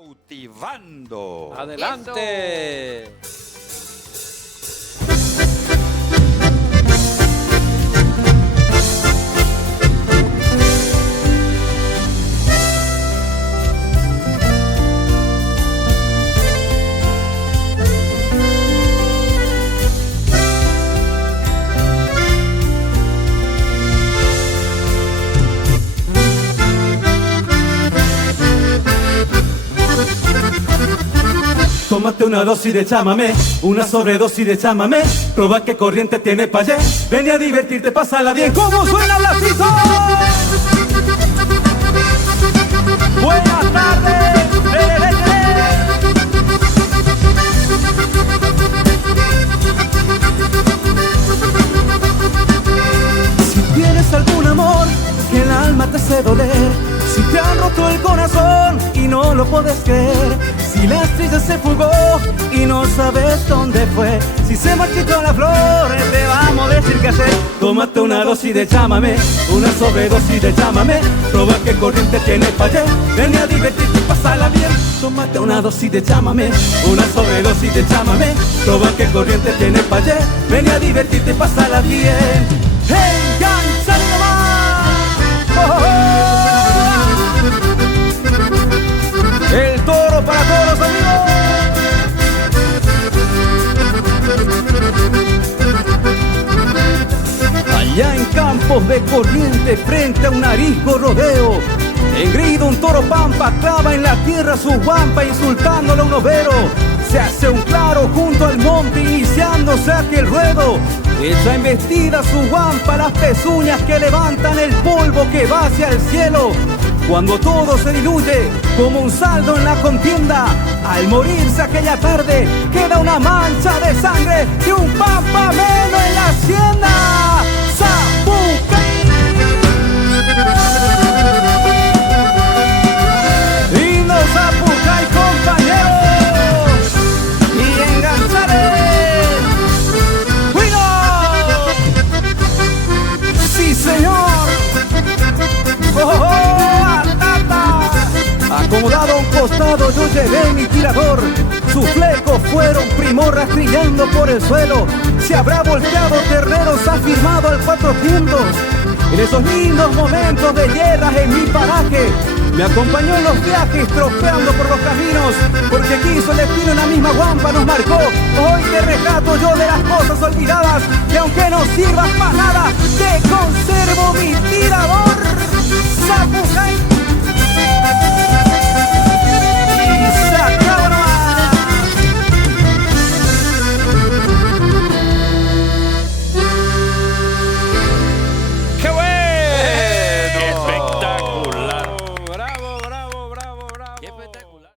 Cautivando. ¡Adelante! Tómate una dosis de chámame, una sobredosis de chámame. Prueba qué corriente tiene pa' allá. Ven a divertirte, pásala bien. ¿Cómo suena Blasito? Buenas tardes. Si tienes algún amor que el alma te hace doler, si te han roto el corazón y no lo puedes creer, si la estrella se fugó y no sabes dónde fue, si se marchitó la flor, te vamos a decir qué hacer. Tómate una dosis de chámame, una sobredosis de chámame. Prueba qué corriente tiene pa' allá. Ven a divertirte y pásala bien. Tómate una dosis de chámame, una sobredosis de chámame. Prueba qué corriente tiene pa' allá. Ven a divertirte y pásala bien. ¡Enganchale nomás! ¡Oh, oh! El toro para todos los amigos. Allá en Campos de Corriente, frente a un arisco rodeo, engrido un toro pampa clava en la tierra su guampa, insultándole a un overo. Se hace un claro junto al monte, iniciándose aquel ruedo. Echa embestida su guampa las pezuñas que levantan el polvo que va hacia el cielo. Cuando todo se diluye como un saldo en la contienda, al morirse aquella tarde queda una mancha de sangre y un pampa menos en la hacienda. ¡Zapucay! ¡Lindo Zapucay, compañeros! ¡Y engancharé! ¡Cuido! ¡Sí, señor! ¡Oh, oh, oh! Acomodado a un costado yo llevé mi tirador. Sus flecos fueron primos rastrillando por el suelo. Se habrá volteado terreros, ha firmado al 400. En esos lindos momentos de guerras en mi paraje, me acompañó en los viajes tropeando por los caminos, porque quiso el destino en la misma guampa nos marcó. Hoy te rescato yo de las cosas olvidadas, que aunque no sirvas para nada, te conservo mi tirador. Zapucay.